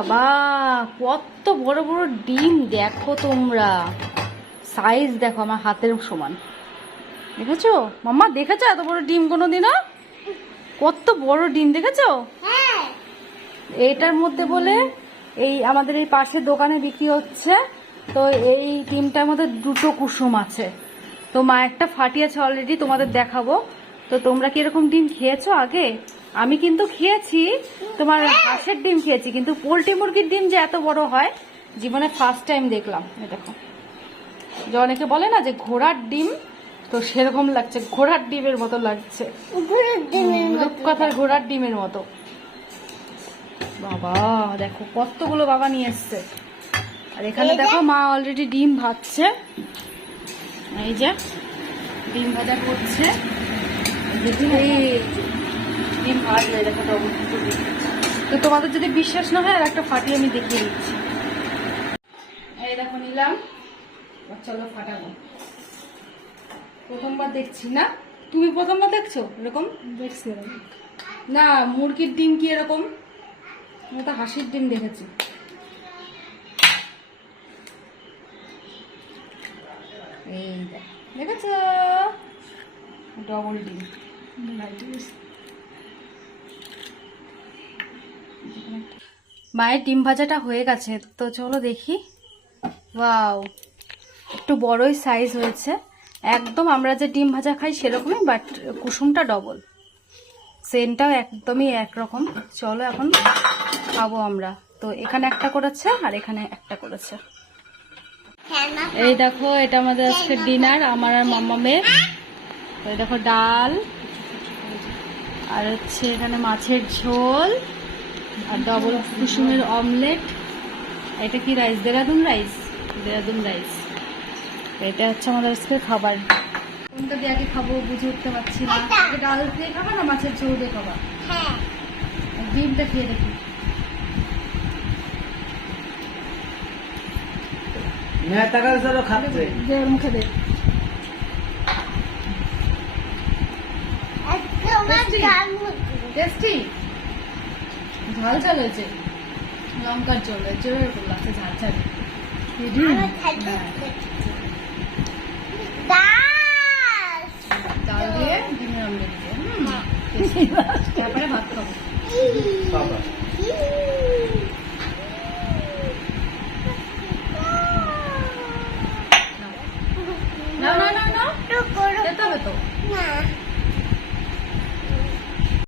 বাবা কত বড় বড় ডিম দেখো তোমরা। সাইজ দেখো আমার হাতের সমান। দেখেছ? মাম্মা দেখেছ এত বড় ডিম কোনোদিনও? কত বড় ডিম দেখেছ? হ্যাঁ। এইটার মধ্যে বলে এই আমাদের এই পাশের দোকানে বিক্রি হচ্ছে। তো এই ডিমটার মধ্যে দুটো কুসুম আছে। তো মা একটা ফাটিয়েছে অলরেডি তোমাদের দেখাবো। তো তোমরা কি এরকম ডিম খেয়েছো আগে? আমি কিন্তু খেয়েছি তোমার হাঁসের ডিম খেয়েছি কিন্তু পোলট্রি মুরগির ডিম যে এত বড় হয় জীবনে ফার্স্ট টাইম দেখলাম দেখো। যে অনেকে বলে না যে ঘোড়ার ডিম তো সেরকম লাগছে ঘোড়ার ডিমের মতো লাগছে। রূপকথার ঘোড়ার ডিমের মতো। বাবা দেখো কতগুলো বাবা নিয়ে এসছে। আর এখানে দেখো মা অলরেডি ডিম ভাজছে। এই যে ডিম ভাজা করছে। এই ডিম দেখো ডবল দুটো তো তোমাদের যদি বিশ্বাস না হয় আর একটা ফাটিয়ে আমি দেখিয়ে দিচ্ছি। এই দেখো নিলাম। চলো ফাটাবো। প্রথমবার দেখছি না? তুমি প্রথমবার দেখছ? এরকম? দেখছি না মুরগির ডিম কি এরকম? আমি তো হাসির ডিম দেখেছি। এই দেখ। দেখেছ? ডবল ডিম। মায়ের ডিম ভাজাটা হয়ে গেছে। তো চলো দেখি। ওয়াও, একটু বড়ই সাইজ হয়েছে। একদম আমরা যে ডিম ভাজা খাই সেরকমই বাট কুসুমটা ডবল সেন্টটাও একদমই একরকম। চলো এখন খাব আমরা। তো এখানে একটা করেছে আর এখানে একটা করেছে। এই দেখো, এটা আমাদের আজকে ডিনার আমার আর মামামের তো এই দেখো ডাল, আর হচ্ছে এখানে মাছের ঝোল। আর ডবল কুসুমের অমলেট এটা কি rice Dehradun rice Dehradun rice এটা হচ্ছে আমাদের আজকে খাবার। কোনটা দিয়ে আগে খাব বুঝে উঠতে পারছি না। ডাল দিয়ে খাবা না মাছের ঝোল দিয়ে খাবা? হ্যাঁ। ডিমটা খেয়ে দেখি। মুখে দে। একদম Tasty? ডাল টেস্টি ঝাল ঝাল হয়েছে। লঙ্কার জল এর জন্য এরকম লাগছে ঝাল ঝাল। হ্যাঁ। ডাল দিয়ে ডিমের অমলেট দিয়ে। তারপরে ভাত খাব। না না না না খেতে হবে তো? না।